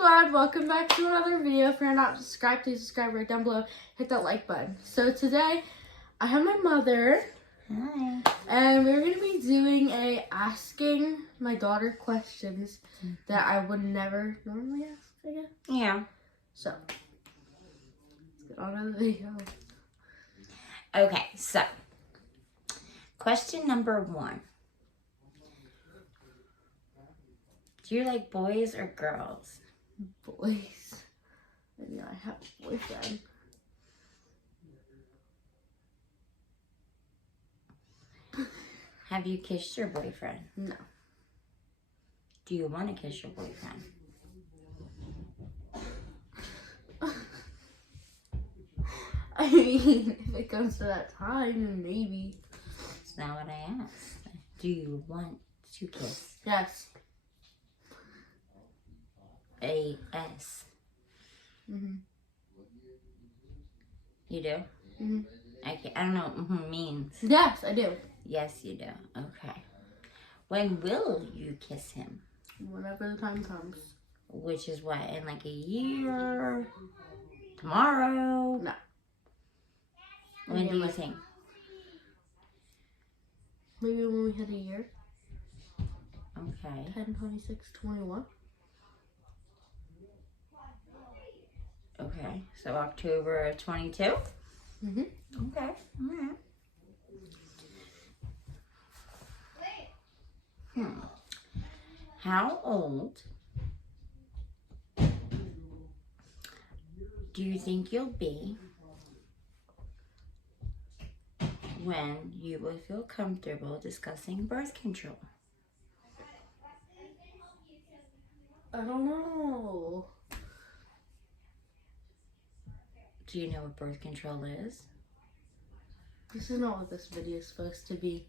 Squad, welcome back to another video. If you're not subscribed, please subscribe right down below. Hit that like button. So today, I have my mother. Hi. And we're going to be doing a asking my daughter questions that I would never normally ask, I guess. Yeah. So, let's get on to the video. Okay, so question number 1. Do you like boys or girls? Boys. And yeah, I have a boyfriend. Have you kissed your boyfriend? No. Do you want to kiss your boyfriend? I mean, if it comes to that time, then maybe. That's not what I asked. Do you want to kiss? Yes. A-S. Mhm. You do? Mhm. I don't know what means. Yes, I do. Yes, you do. Okay. When will you kiss him? Whenever the time comes. Which is what, in like a year? Tomorrow? No. When do you like, think? Maybe when we hit a year. Okay. 10, 26, 21. Okay. So October of 22? Mm-hmm. Okay. All right. How old do you think you'll be when you will feel comfortable discussing birth control? I don't know. Do you know what birth control is? This is not what this video is supposed to be.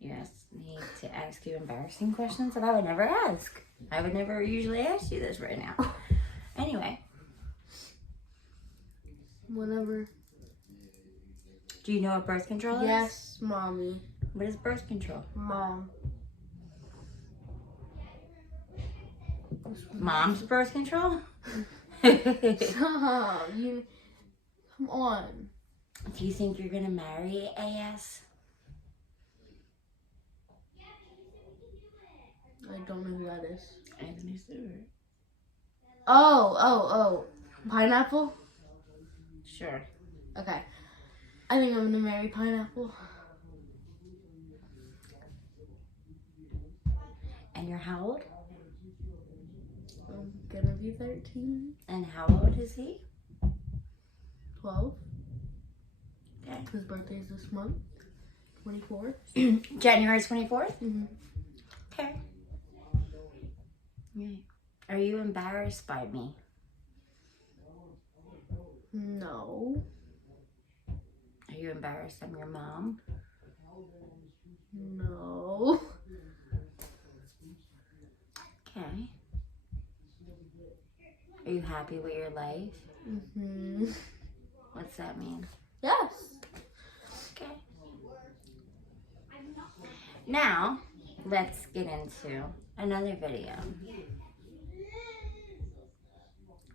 You asked me to ask you embarrassing questions that I would never ask. I would never usually ask you this right now. Anyway. Whenever. Do you know what birth control is? Yes, mommy. What is birth control? Mom. Mom's birth control? Stop. You. Come on. Do you think you're going to marry AS? I don't know who that is. Anthony Stewart. Oh. Pineapple? Sure. Okay. I think I'm gonna marry Pineapple. And you're how old? I'm gonna be 13. And how old is he? 12. Okay. His birthday's this month. 24th. January 24th? Mm-hmm. Okay. Right. Are you embarrassed by me? No. Are you embarrassed I'm your mom? No. Okay. Are you happy with your life? Mm-hmm. What's that mean? Yes. Okay. Now, let's get into another video.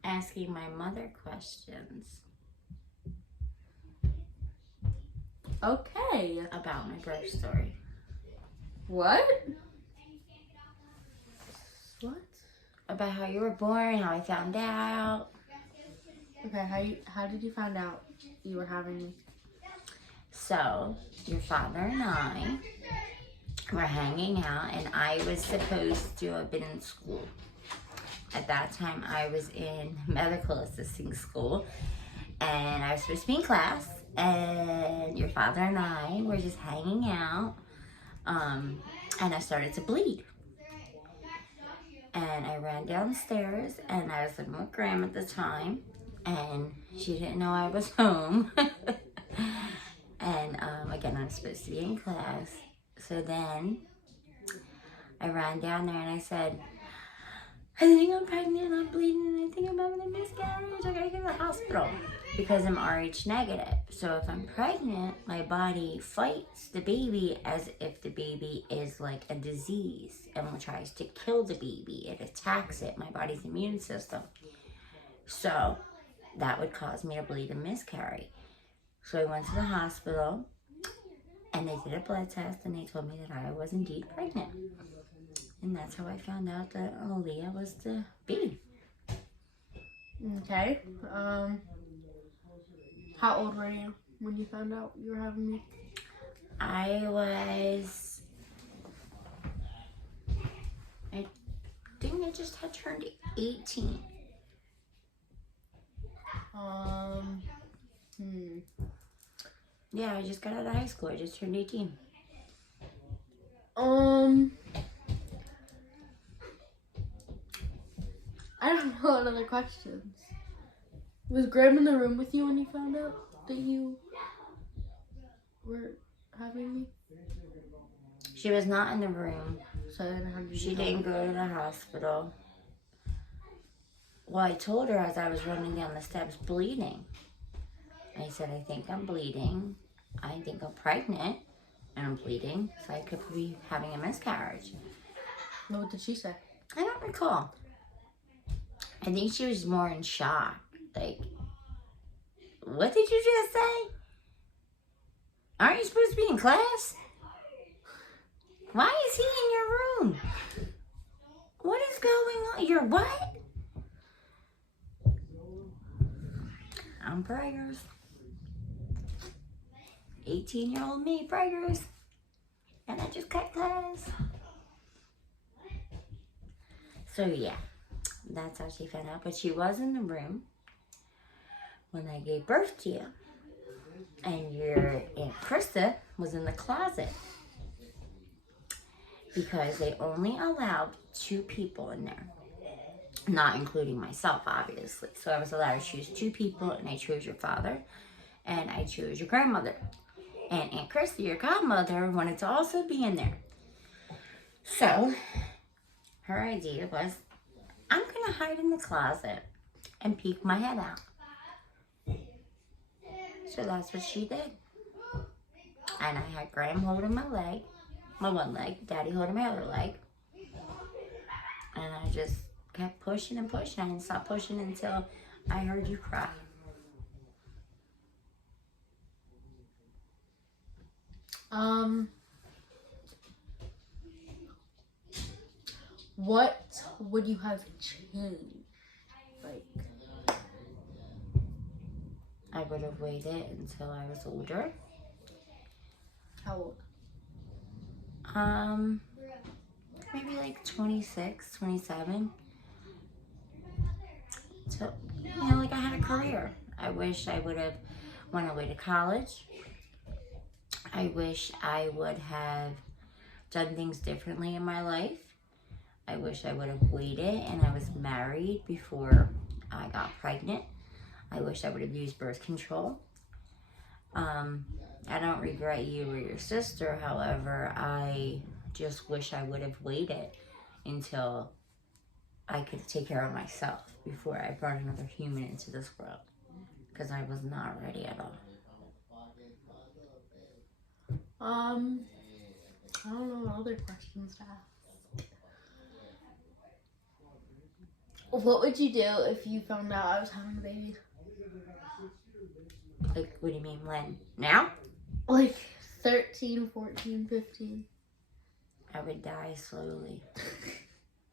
Asking my mother questions Okay. about my birth story. What? What? About how you were born, how I found out. Okay, how did you find out you were having me? So, your father and I were hanging out, and I was supposed to have been in school. At that time, I was in medical assisting school, and I was supposed to be in class, and your father and I were just hanging out, and I started to bleed. And I ran downstairs, and I was living with Grandma at the time, and she didn't know I was home. And again, I'm supposed to be in class. So then I ran down there and I said, I think I'm pregnant, I'm bleeding, and I think I'm having a miscarriage. I gotta go to the hospital. because I'm Rh negative. So if I'm pregnant, my body fights the baby as if the baby is like a disease and tries to kill the baby. It attacks it, my body's immune system. So that would cause me to bleed and miscarry. So I went to the hospital and they did a blood test and they told me that I was indeed pregnant. And that's how I found out that Aaliyah was the baby. Okay. How old were you when you found out you were having me? I think I just had turned 18. Yeah, I just got out of high school. I just turned 18. I don't know what other questions. Was Graham in the room with you when you found out that you were having me? She was not in the room. So then how did you She tell didn't me? go to the hospital. Well, I told her as I was running down the steps bleeding. I said, I think I'm bleeding. I think I'm pregnant and I'm bleeding. So I could be having a miscarriage. What did she say? I don't recall. I think she was more in shock. Like, what did you just say? Aren't you supposed to be in class? Why is he in your room? What is going on? You're what? I'm preggers. 18-year-old me, preggers. And I just cut class. So yeah, that's how she found out. But she was in the room when I gave birth to you. And your Aunt Krista was in the closet. Because they only allowed 2 people in there. Not including myself, obviously. So I was allowed to choose 2 people, and I chose your father. And I chose your grandmother. And Aunt Krista, your godmother, wanted to also be in there. So, her idea was, I'm going to hide in the closet and peek my head out. So that's what she did. And I had Graham holding my leg, my one leg, Daddy holding my other leg. And I just kept pushing and pushing. I didn't stop pushing until I heard you cry. What would you have changed? Like, I would have waited until I was older. how old? Maybe like 26, 27. So, like I had a career. I wish I would have went away to college. I wish I would have done things differently in my life. I wish I would have waited and I was married before I got pregnant. I wish I would have used birth control. I don't regret you or your sister. However, I just wish I would have waited until I could take care of myself before I brought another human into this world. Because I was not ready at all. I don't know what other questions to ask. What would you do if you found out I was having a baby? Like, what do you mean, when? Now? Like 13, 14, 15. I would die slowly.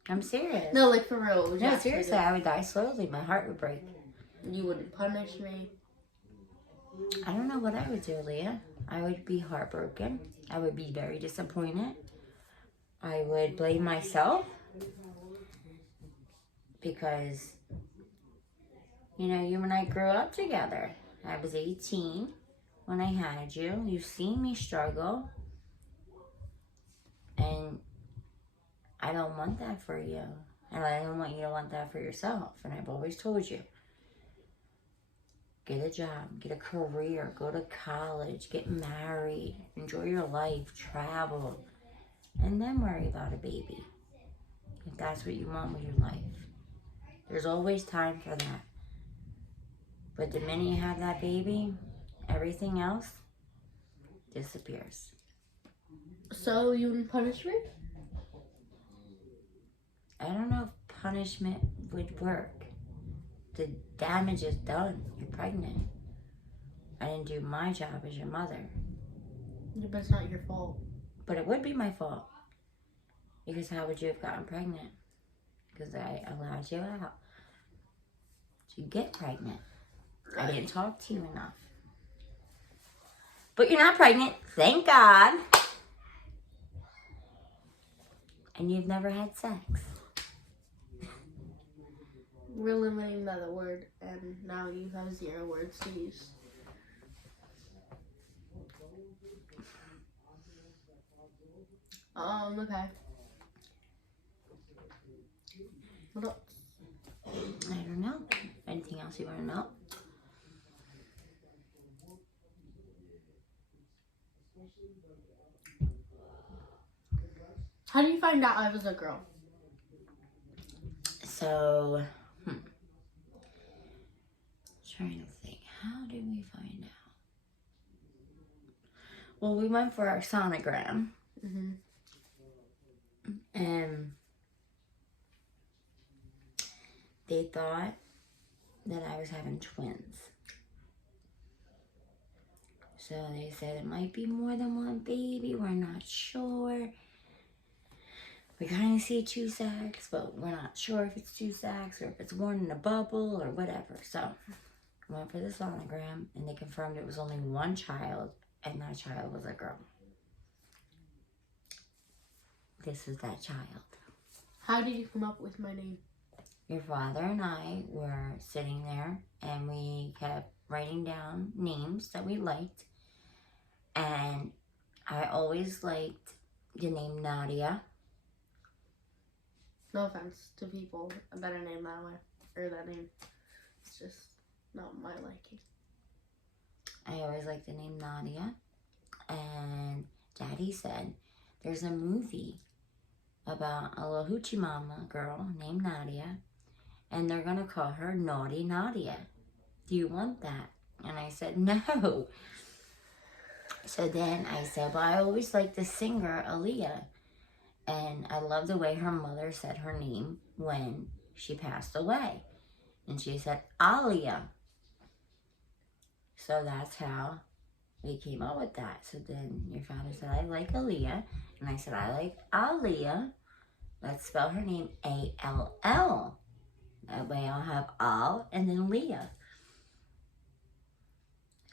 I'm serious. No, like for real. Would you No, actually seriously, do it? I would die slowly. My heart would break. You wouldn't punish me. I don't know what I would do, Leah. I would be heartbroken. I would be very disappointed. I would blame myself. Because, you and I grew up together. I was 18 when I had you. You've seen me struggle. And I don't want that for you. And I don't want you to want that for yourself. And I've always told you. Get a job, get a career, go to college, get married, enjoy your life, travel, and then worry about a baby. If that's what you want with your life. There's always time for that. But the minute you have that baby, everything else disappears. So you wouldn't punish me? I don't know if punishment would work. The damage is done. You're pregnant. I didn't do my job as your mother. Yeah, but it's not your fault. But it would be my fault. Because how would you have gotten pregnant? Because I allowed you out to get pregnant. I didn't talk to you enough. But you're not pregnant, thank God. And you've never had sex. We're limiting that word, and now you have 0 words to use. Okay. What else? I don't know. Anything else you want to know? How do you find out I was a girl? So, trying to think. How did we find out? Well, we went for our sonogram. Mm-hmm. And they thought that I was having twins. So they said it might be more than one baby. We're not sure. We kind of see 2 sacs, but we're not sure if it's 2 sacs or if it's one in a bubble or whatever. So we went for the sonogram, and they confirmed it was only 1 child, and that child was a girl. This is that child. How did you come up with my name? Your father and I were sitting there, and we kept writing down names that we liked. And I always liked the name Nadia. No offense to people that are named that way, or that name. It's just not my liking. I always liked the name Nadia. And Daddy said there's a movie about a little hoochie mama girl named Nadia, and they're going to call her Naughty Nadia. Do you want that? And I said, no. So then I said, well, I always liked the singer Aaliyah. And I love the way her mother said her name when she passed away. And she said, Aaliyah. So that's how we came up with that. So then your father said, I like Aaliyah. And I said, I like Aaliyah. Let's spell her name A-L-L. That way I'll have Al and then Leah.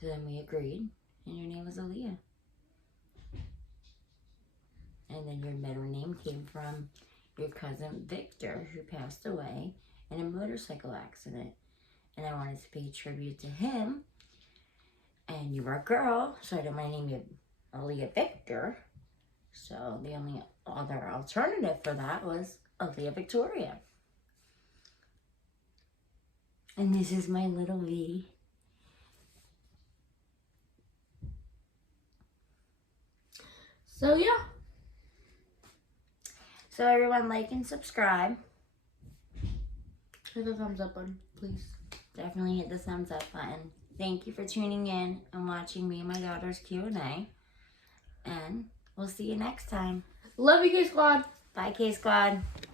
So then we agreed, and your name was Aaliyah. And then your middle name came from your cousin Victor, who passed away in a motorcycle accident. And I wanted to pay tribute to him. And you were a girl, so I didn't want to name you Aaliyah Victor. So the only other alternative for that was Aaliyah Victoria. And this is my little V. So yeah. So everyone, like and subscribe. Hit the thumbs up button, please. Definitely hit the thumbs up button. Thank you for tuning in and watching me and my daughter's Q&A. And we'll see you next time. Love you, K Squad. Bye, K Squad.